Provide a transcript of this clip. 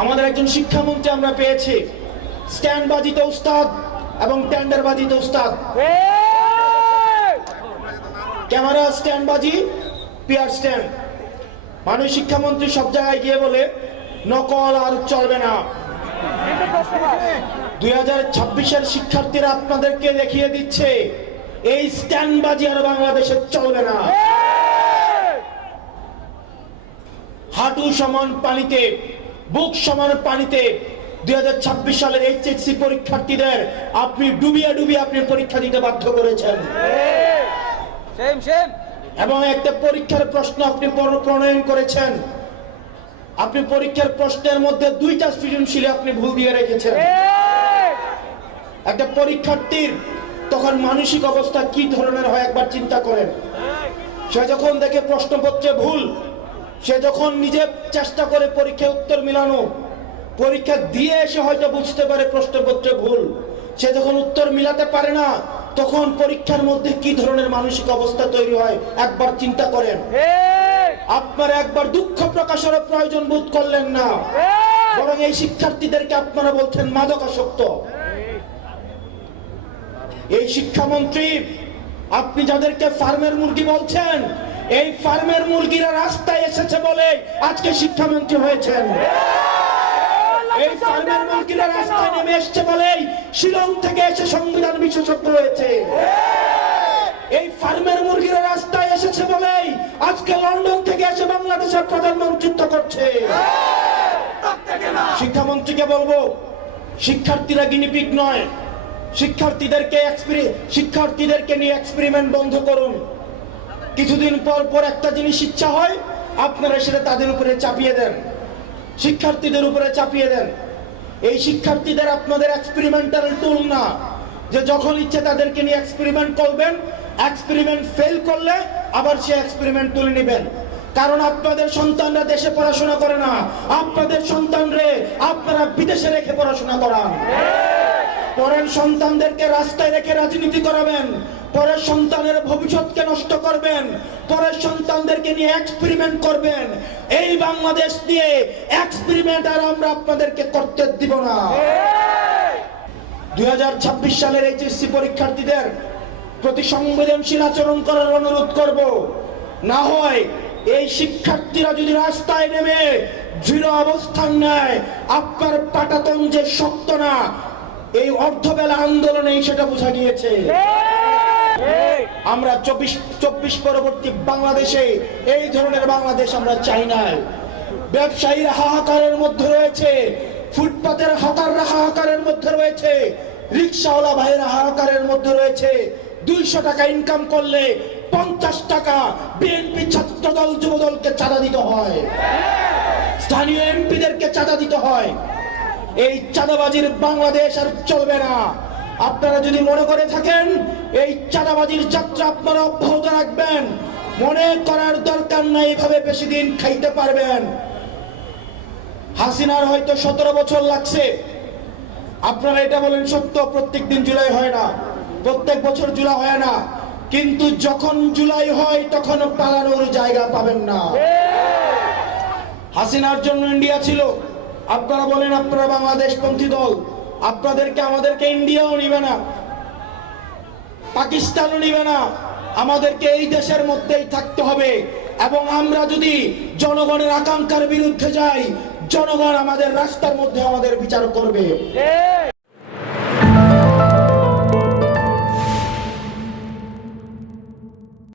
আমাদের একজন শিক্ষামন্ত্রী আমরা পেয়েছি, স্ট্যান্ডবাজিতে উস্তাদ এবং টেন্ডারবাজিতে উস্তাদ। ক্যামেরা স্ট্যান্ডবাজি, পিয়ার স্ট্যান্ড। মাননীয় শিক্ষামন্ত্রী সব জায়গায় গিয়ে বলে নকল আর চলবে না। 2026-এর শিক্ষার্থীরা আপনাদেরকে দেখিয়ে দিচ্ছে এই স্ট্যান্ডবাজি আর বাংলাদেশে চলবে না। হাঁটু সমান পানিতে, বুক সমান পানিতে 2026 সালের এইচএসসি পরীক্ষার্থীদের আপনি ডুবিয়ে ডুবিয়ে আপনি পরীক্ষা দিতে বাধ্য করেছেন। এবং একটা পরীক্ষার প্রশ্ন আপনি প্রণয়ন করেছেন, আপনি পরীক্ষার প্রশ্নের মধ্যে 2টা সৃজনশীল আপনি ভুল দিয়ে রেখেছেন। একটা পরীক্ষার্থীর তখন মানসিক অবস্থা কি ধরনের হয় একবার চিন্তা করেন। সে যখন দেখে প্রশ্নপত্রে ভুল, সে যখন নিজে চেষ্টা করে পরীক্ষায় উত্তর মিলানো, পরীক্ষা দিয়ে এসে হয়তো বুঝতে পারে প্রশ্নপত্রে ভুল, সে যখন উত্তর মিলাতে পারে না, তখন পরীক্ষার মধ্যে কি ধরনের মানসিক অবস্থা তৈরি হয় একবার চিন্তা করেন। আপনারা একবার দুঃখ প্রকাশের প্রয়োজন বোধ করলেন না, বরং এই শিক্ষার্থীদেরকে আপনারা বলছেন মাদকাসক্ত। এই শিক্ষামন্ত্রী, আপনি যাদেরকে ফার্মের মুরগি বলছেন, এই ফার্মের মুরগিরা রাস্তায় এসেছে বলে আজকে শিক্ষামন্ত্রী হয়েছেন। এই ফার্মের মুরগিরা রাস্তায় নেমে এসেছে বলেই শিলং থেকে এসে সংবিধান বিশেষজ্ঞ হয়েছে। এই ফার্মের মুরগিরা রাস্তায় এসেছে বলেই আজকে লন্ডন থেকে এসে বাংলাদেশের প্রধানমন্ত্রিত্ব করছে। শিক্ষামন্ত্রীকে বলবো, শিক্ষার্থীরা গিনিপিগ নয়, শিক্ষার্থীদেরকে নিয়ে এক্সপেরিমেন্ট বন্ধ করুন। কিছুদিন পর পর একটা জিনিস ইচ্ছা হয়, আপনারা সেটা তাদের উপরে চাপিয়ে দেন, শিক্ষার্থীদের উপরে চাপিয়ে দেন। এই শিক্ষার্থীদের আপনাদের এক্সপেরিমেন্টাল টুল না, যে যখন ইচ্ছে তাদেরকে নিয়ে এক্সপেরিমেন্ট করবেন, এক্সপেরিমেন্ট ফেল করলে আবার সে এক্সপেরিমেন্ট তুলে নেবেন। কারণ আপনাদের সন্তানরা দেশে পড়াশোনা করে না, আপনাদের সন্তানরে আপনারা বিদেশে রেখে পড়াশোনা করান। পরের সন্তানদেরকে রাস্তায় রেখে রাজনীতি করাবেন, পরের সন্তানের ভবিষ্যৎকে নষ্ট করবেন, পরের সন্তানদেরকে নিয়ে এক্সপেরিমেন্ট করবেন। এই বাংলাদেশ নিয়ে এক্সপেরিমেন্ট আর আমরা আপনাদেরকে করতে দিব না। 2026 সালের এইচএসসি পরীক্ষার্থীদের প্রতি সংবেদনশীল আচরণ করার অনুরোধ করব। না হয় এই শিক্ষার্থীরা যদি রাস্তায় নেমে দৃঢ় অবস্থান নেয়, আপনার পাটাতন যে শক্ত না, এই অর্ধবেলা আন্দোলনে সেটা বোঝা গিয়েছে। আমরা 24 পরবর্তী বাংলাদেশে এই ধরনের বাংলাদেশ আমরা চাই না। ব্যবসায়ীরা হাহাকারের মধ্যে রয়েছে, ফুটপাতের হকাররা হাহাকারের মধ্যে রয়েছে, রিক্সাওয়ালা ভাইয়েরা হাহাকারের মধ্যে রয়েছে। 200 টাকা ইনকাম করলে 50 টাকা বিএনপি ছাত্রদল যুবদলকে চাঁদা দিতে হয়, স্থানীয় এমপিদেরকে চাঁদা দিতে হয়। এই চাঁদাবাজির বাংলাদেশ আর চলবে না। আপনারা যদি মনে করে থাকেন এই চাঁদাবাজির যাত্রা আপনারা অব্যাহত রাখবেন, মনে করার দরকার নাই এভাবে বেশি দিন খাইতে পারবেন। হাসিনার হয়তো 17 বছর লাগছে। আপনারা এটা বলেন সত্য, প্রত্যেক দিন জুলাই হয় না, প্রত্যেক বছর জুলাই হয় না, কিন্তু যখন জুলাই হয় তখন পালানোর জায়গা পাবেন না। হাসিনার জন্য ইন্ডিয়া ছিল, আপনারা বলেন আপনারা বাংলাদেশ পন্থী দল, আপনাদেরকে আমাদেরকে ইন্ডিয়াও নিবে না, পাকিস্তানও নিবে না, আমাদেরকে এই দেশের মধ্যেই থাকতে হবে। এবং আমরা যদি জনগণের আকাঙ্ক্ষার বিরুদ্ধে যাই, জনগণ আমাদের রাস্তার মধ্যে আমাদের বিচার করবে।